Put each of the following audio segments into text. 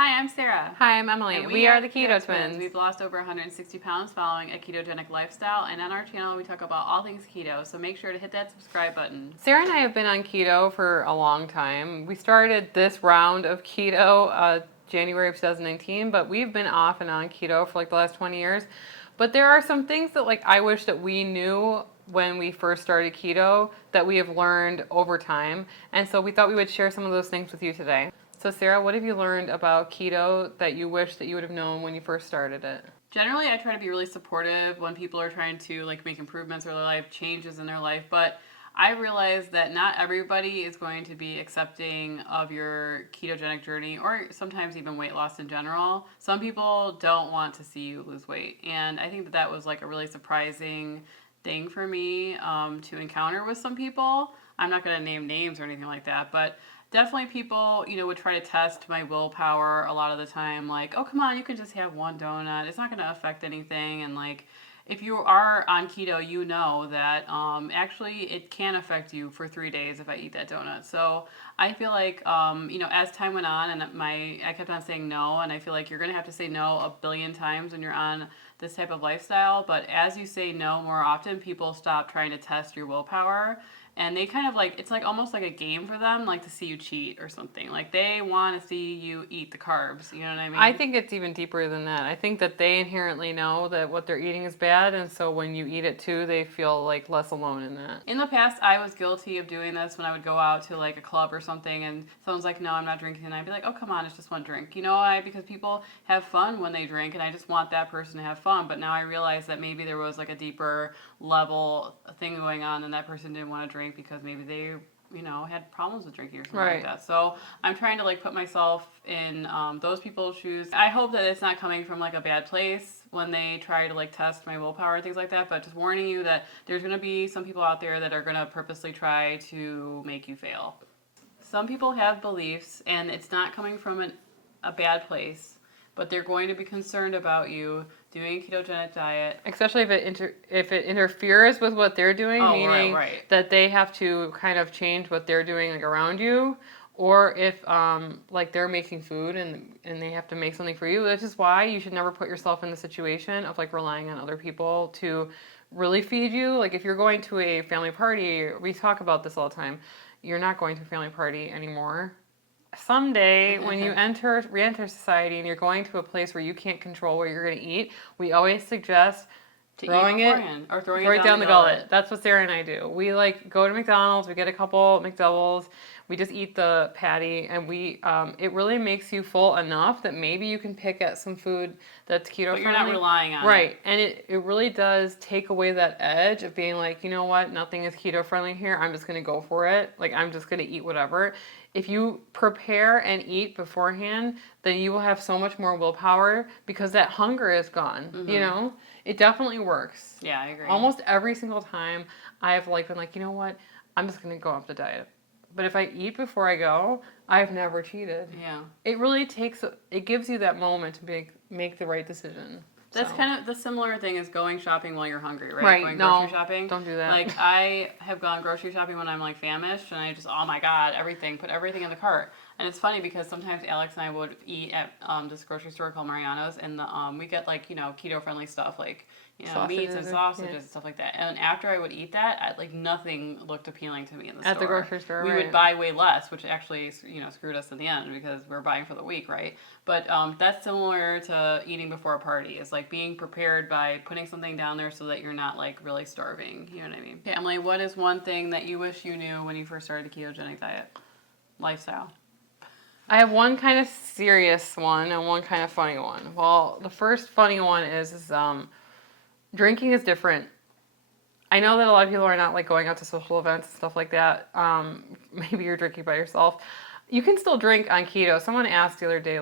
Hi, I'm Sarah. Hi, I'm Emily. And we are the Keto Twins. We've lost over 160 pounds following a ketogenic lifestyle, and on our channel we talk about all things keto, so make sure to hit that subscribe button. Sarah and I have been on keto for a long time. We started this round of keto January of 2019, but we've been off and on keto for like the last 20 years. But there are some things that like I wish that we knew when we first started keto that we have learned over time. And so we thought we would share some of those things with you today. So Sarah, what have you learned about keto that you wish that you would have known when you first started it? Generally, I try to be really supportive when people are trying to like make improvements in their life, changes in their life, but I realize that not everybody is going to be accepting of your ketogenic journey or sometimes even weight loss in general. Some people don't want to see you lose weight, and I think that that was like a really surprising thing for me to encounter with some people. I'm not going to name names or anything like that, but definitely people, would try to test my willpower a lot of the time. Like, oh, come on, you can just have one donut. It's not going to affect anything. And like, if you are on keto, you know that actually it can affect you for 3 days if I eat that donut. So I feel like, as time went on and I kept on saying no, and I feel like you're going to have to say no a billion times when you're on this type of lifestyle. But as you say no more often, people stop trying to test your willpower. And they kind of like, it's like almost like a game for them, like to see you cheat or something. Like they want to see you eat the carbs, you know what I mean? I think it's even deeper than that. I think that they inherently know that what they're eating is bad, and so when you eat it too, they feel like less alone in that. In the past, I was guilty of doing this when I would go out to like a club or something, and someone's like, "No, I'm not drinking," and I'd be like, "Oh, come on, it's just one drink." You know why? Because people have fun when they drink, and I just want that person to have fun. But now I realize that maybe there was like a deeper level thing going on, and that person didn't want to drink because maybe they had problems with drinking or something like that. So I'm trying to like put myself in those people's shoes. I hope that it's not coming from like a bad place when they try to like test my willpower and things like that, but just warning you that there's going to be some people out there that are going to purposely try to make you fail. Some people have beliefs and it's not coming from a bad place, but they're going to be concerned about you doing a ketogenic diet. Especially if it interferes with what they're doing, meaning right. that they have to kind of change what they're doing like around you, or if like they're making food and they have to make something for you. That's just why you should never put yourself in the situation of like relying on other people to really feed you. Like if you're going to a family party, we talk about this all the time. You're not going to a family party anymore. Someday, when you re-enter society and you're going to a place where you can't control where you're going to eat, we always suggest throwing it down the gullet. That's what Sarah and I do. We like go to McDonald's, we get a couple McDoubles, we just eat the patty, and it really makes you full enough that maybe you can pick at some food that's keto friendly. But you're not relying on it. Right, and it really does take away that edge of being like, you know what, nothing is keto friendly here, I'm just going to go for it. Like, I'm just going to eat whatever. If you prepare and eat beforehand, then you will have so much more willpower because that hunger is gone, It definitely works. Yeah, I agree. Almost every single time I've like been like, you know what, I'm just going to go off the diet. But if I eat before I go, I've never cheated. Yeah. It really it gives you that moment to make the right decision. That's kind of the similar thing as going shopping while you're hungry, right? Right. Going grocery shopping. Don't do that. Like, I have gone grocery shopping when I'm, like, famished, and I just, oh, my God, put everything in the cart. And it's funny because sometimes Alex and I would eat at this grocery store called Mariano's, and we get, like, keto-friendly stuff, like, meats and sausages and stuff like that. And after I would eat that, nothing looked appealing to me in the store. At the grocery store, we would buy way less, which actually, screwed us in the end because we're buying for the week, right? But that's similar to eating before a party. It's like being prepared by putting something down there so that you're not like really starving. You know what I mean? Okay, Emily, what is one thing that you wish you knew when you first started a ketogenic diet lifestyle? I have one kind of serious one and one kind of funny one. Well, the first funny one is drinking is different. I know that a lot of people are not like going out to social events and stuff like that. Maybe you're drinking by yourself. You can still drink on keto. Someone asked the other day,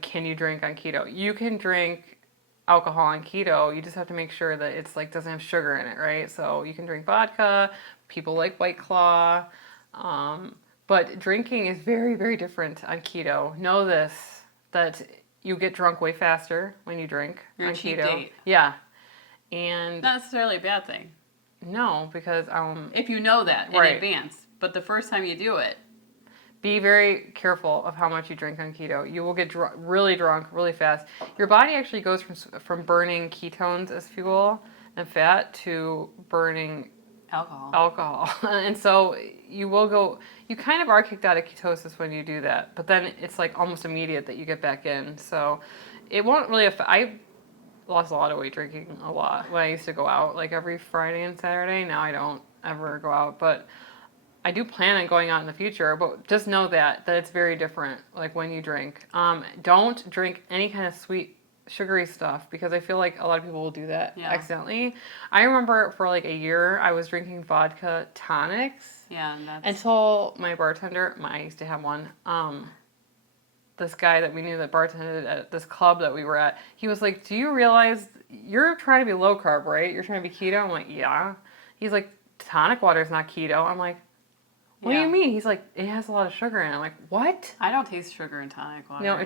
can you drink on keto? You can drink alcohol on keto. You just have to make sure that it's like doesn't have sugar in it, right? So you can drink vodka. People like White Claw. But drinking is very, very different on keto. Know this, that you get drunk way faster when you drink You're on a cheap keto. date. Yeah. And not necessarily a bad thing. No, because if you know that in advance. But the first time you do it. Be very careful of how much you drink on keto. You will get really drunk really fast. Your body actually goes from burning ketones as fuel and fat to burning alcohol. And so you kind of are kicked out of ketosis when you do that. But then it's like almost immediate that you get back in. So it won't really affect. I lost a lot of weight drinking a lot when I used to go out like every Friday and Saturday. Now I don't ever go out, but I do plan on going out in the future, but just know that it's very different, like when you drink. Don't drink any kind of sweet, sugary stuff because I feel like a lot of people will do that accidentally. I remember for like a year, I was drinking vodka tonics. Yeah, until my bartender, I used to have one, this guy that we knew that bartended at this club that we were at, he was like, do you realize you're trying to be low carb, right? You're trying to be keto? I'm like, yeah. He's like, tonic water is not keto. I'm like, what do you mean? He's like, it has a lot of sugar in it. I'm like, what? I don't taste sugar in tonic water. No,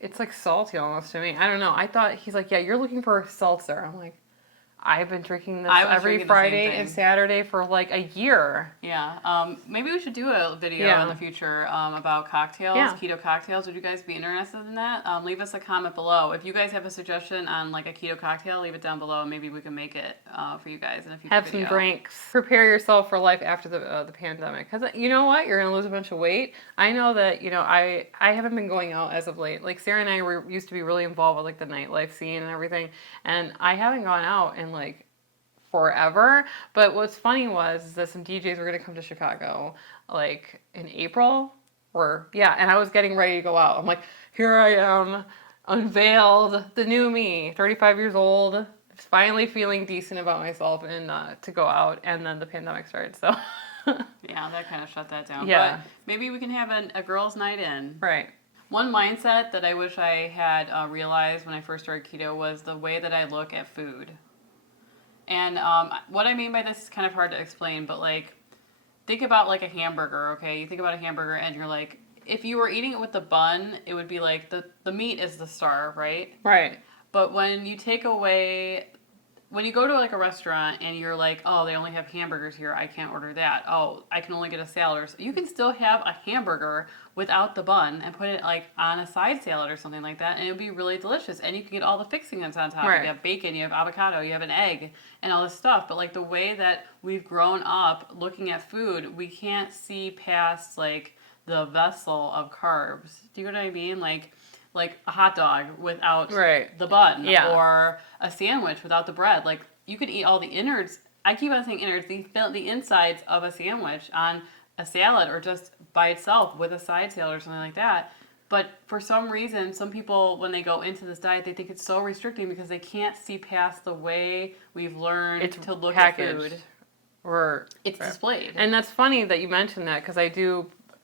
it's like salty almost to me. I don't know. I thought, he's like, yeah, you're looking for a seltzer. I'm like, I've been drinking this every Friday and Saturday for like a year. Yeah. Maybe we should do a video in the future about cocktails, keto cocktails. Would you guys be interested in that? Leave us a comment below. If you guys have a suggestion on like a keto cocktail, leave it down below. And maybe we can make it for you guys in a future video. Have some drinks. Prepare yourself for life after the pandemic. Because you know what? You're going to lose a bunch of weight. I know that, I haven't been going out as of late. Like Sarah and I used to be really involved with like the nightlife scene and everything. And I haven't gone out in like forever. But what's funny was that some DJs were going to come to Chicago like in April and I was getting ready to go out. I'm like, here I am, unveiled, the new me, 35 years old, finally feeling decent about myself and to go out. And then the pandemic started. So yeah, that kind of shut that down. Yeah. But maybe we can have a girls' night in. Right. One mindset that I wish I had realized when I first started keto was the way that I look at food. And what I mean by this is kind of hard to explain, but like, think about like a hamburger, okay? You think about a hamburger and you're like, if you were eating it with the bun, it would be like the meat is the star, right? Right. But when you take away, when you go to like a restaurant and you're like, oh, they only have hamburgers here, I can't order that. Oh, I can only get a salad. You can still have a hamburger without the bun and put it like on a side salad or something like that, and it would be really delicious. And you can get all the fixings on top. Right. You have bacon, you have avocado, you have an egg, and all this stuff. But like the way that we've grown up looking at food, we can't see past like the vessel of carbs. Do you know what I mean? Like a hot dog without the bun, or a sandwich without the bread. Like you could eat all the innards. I keep on saying innards, the insides of a sandwich on a salad or just by itself with a side salad or something like that. But for some reason, some people, when they go into this diet, they think it's so restricting because they can't see past the way we've learned to look at food. Or it's displayed. And that's funny that you mentioned that because it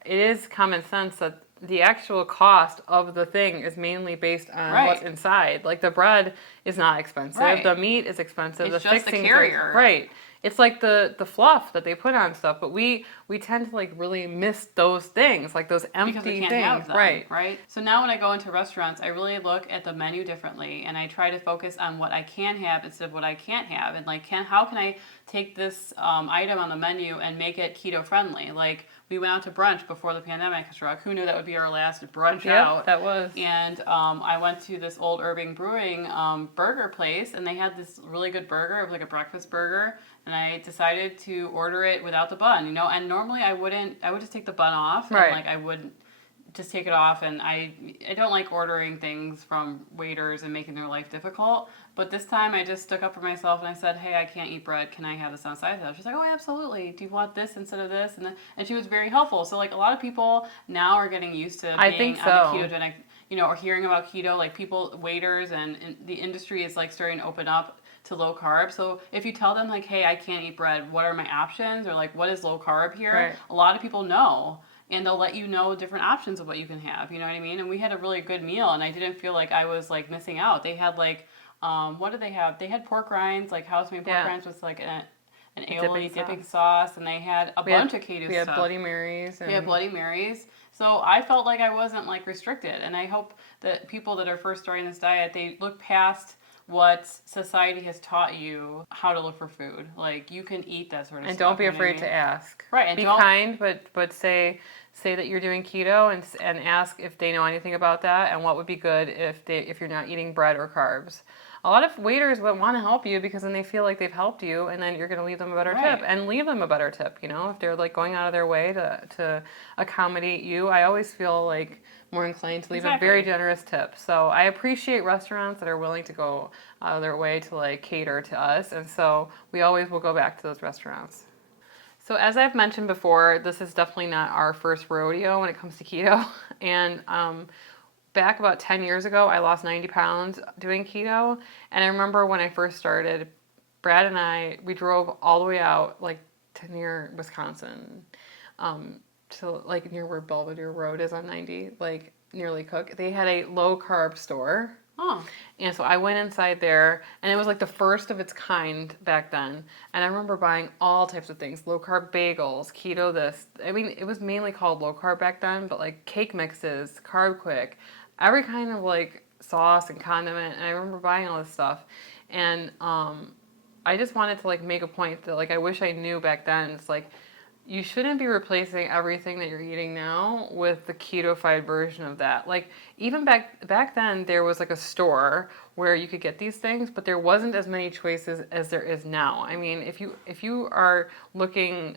is common sense that the actual cost of the thing is mainly based on what's inside. Like the bread is not expensive. The meat is expensive. It's just the carrier. Right. It's like the fluff that they put on stuff, but we tend to like really miss those things, like those empty because we can't things. Have them, right. So now when I go into restaurants, I really look at the menu differently, and I try to focus on what I can have instead of what I can't have, and like how can I take this item on the menu and make it keto friendly? Like we went out to brunch before the pandemic struck. Who knew that would be our last brunch out? That was. And I went to this Old Irving Brewing burger place, and they had this really good burger. It was like a breakfast burger. And I decided to order it without the bun, and normally I would just take the bun off, and like I would just take it off, and I don't like ordering things from waiters and making their life difficult, but this time I just stuck up for myself and I said, hey, I can't eat bread, can I have this on side salad? She's like, oh, absolutely, do you want this instead of this? And she was very helpful. So like a lot of people now are getting used to being on the ketogenic, or hearing about keto, like waiters and the industry is like starting to open up to low carb. So if you tell them like, hey, I can't eat bread, what are my options? Or like, what is low carb here? Right. A lot of people know, and they'll let you know different options of what you can have. You know what I mean? And we had a really good meal, and I didn't feel like I was like missing out. They had like, what did they have? They had pork rinds, like house-made pork rinds with like an aioli dipping sauce, and they had a bunch of keto stuff. We had Bloody Marys. We had Bloody Marys. So I felt like I wasn't like restricted, and I hope that people that are first starting this diet, they look past what society has taught you how to look for food. Like, you can eat that sort of And stuff. don't be you know what I afraid to mean? ask. Right, and Be don't. kind, but say that you're doing keto and ask if they know anything about that and what would be good if you're not eating bread or carbs. A lot of waiters would want to help you because then they feel like they've helped you, and then you're going to leave them a better Right. tip and leave them a better tip. You know, if they're like going out of their way to accommodate you, I always feel like more inclined to leave a very generous tip. So I appreciate restaurants that are willing to go out of their way to like cater to us, and so we always will go back to those restaurants. So as I've mentioned before, this is definitely not our first rodeo when it comes to keto. And back about 10 years ago, I lost 90 pounds doing keto. And I remember when I first started, Brad and we drove all the way out, like to near Wisconsin, to like near where Belvedere Road is on 90, like near Lake Cook. They had a low carb store. Oh. And so I went inside there, and it was like the first of its kind back then. And I remember buying all types of things, low carb bagels, keto this. I mean, it was mainly called low carb back then, but like cake mixes, carb quick, every kind of like sauce and condiment. And I remember buying all this stuff. And I just wanted to like make a point that like I wish I knew back then. It's like, you shouldn't be replacing everything that you're eating now with the keto-fied version of that. Like even back then, there was like a store where you could get these things, but there wasn't as many choices as there is now. I mean, if you are looking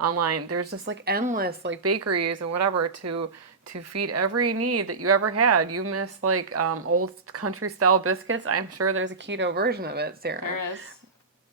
online, there's just like endless like bakeries and whatever to feed every need that you ever had. You miss like old country style biscuits. I'm sure there's a keto version of it, Sarah. There is.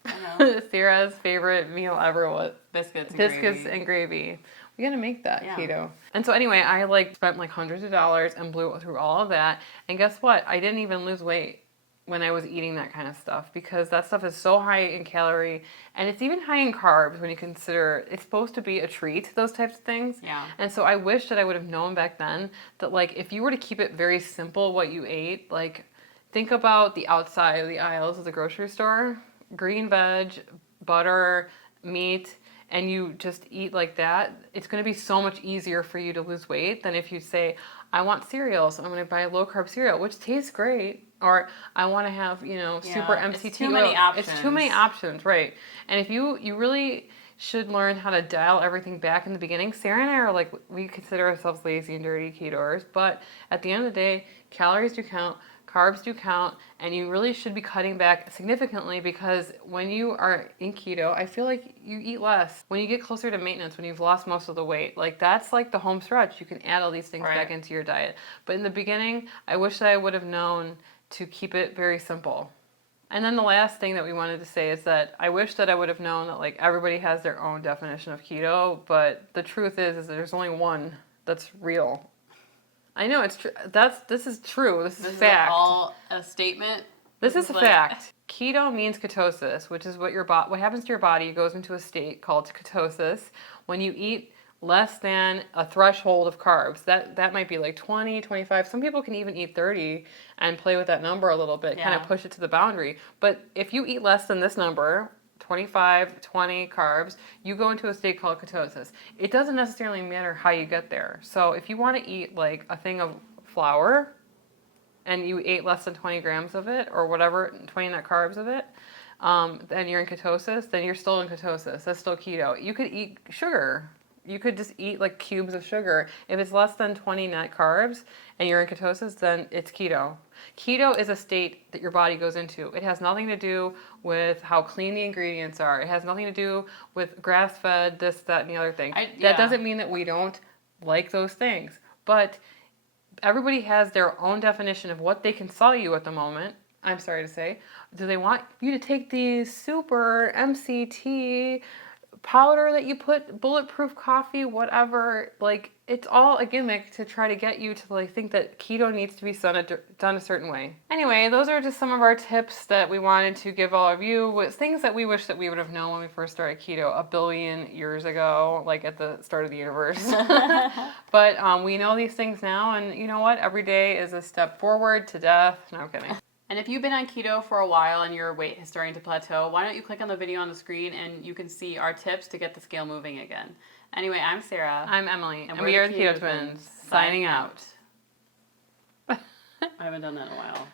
I know. Sarah's favorite meal ever was Biscuits and gravy. We gotta make that Yeah. keto. And so anyway, I like spent like hundreds of dollars and blew through all of that. And guess what? I didn't even lose weight when I was eating that kind of stuff because that stuff is so high in calorie and it's even high in carbs when you consider it's supposed to be a treat, those types of things. Yeah. And so I wish that I would have known back then that like if you were to keep it very simple what you ate, like think about the outside of the aisles of the grocery store. Green veg, butter, meat, and you just eat like that, it's going to be so much easier for you to lose weight than if you say, I want cereal, so I'm going to buy a low carb cereal, which tastes great, or I want to have, super MCT it's too many options. It's too many options, right? And if you really should learn how to dial everything back in the beginning. Sarah and I are like, we consider ourselves lazy and dirty ketoers, but at the end of the day, calories do count. Carbs do count, and you really should be cutting back significantly because when you are in keto, I feel like you eat less. When you get closer to maintenance, when you've lost most of the weight, like that's like the home stretch. You can add all these things back into your diet. But in the beginning, I wish that I would have known to keep it very simple. And then the last thing that we wanted to say is that I wish that I would have known that like everybody has their own definition of keto, but the truth is there's only one that's real. I know it's true. This is true. This is fact. Is all a statement. This is a fact. Keto means ketosis, which is what happens to your body. It goes into a state called ketosis when you eat less than a threshold of carbs. That might be like 20, 25. Some people can even eat 30 and play with that number a little bit, kind of push it to the boundary. But if you eat less than this number, 25, 20 carbs, you go into a state called ketosis. It doesn't necessarily matter how you get there. So if you want to eat like a thing of flour and you ate less than 20 grams of it or whatever, 20 net carbs of it, then you're in ketosis, then you're still in ketosis. That's still keto. You could eat sugar. You could just eat like cubes of sugar. If it's less than 20 net carbs and you're in ketosis, then it's keto. Keto is a state that your body goes into. It has nothing to do with how clean the ingredients are. It has nothing to do with grass-fed, this, that, and the other thing. That doesn't mean that we don't like those things. But everybody has their own definition of what they can sell you at the moment. I'm sorry to say. Do they want you to take these super MCT powder that you put, bulletproof coffee, whatever? Like, it's all a gimmick to try to get you to like think that keto needs to be done a certain way. Anyway, those are just some of our tips that we wanted to give all of you, with things that we wish that we would have known when we first started keto 1 billion years ago, like at the start of the universe. But we know these things now, and you know what? Every day is a step forward to death. No, I'm kidding. And if you've been on keto for a while and your weight is starting to plateau, why don't you click on the video on the screen and you can see our tips to get the scale moving again. Anyway, I'm Sarah. I'm Emily. And we are the Keto Twins. Signing out. I haven't done that in a while.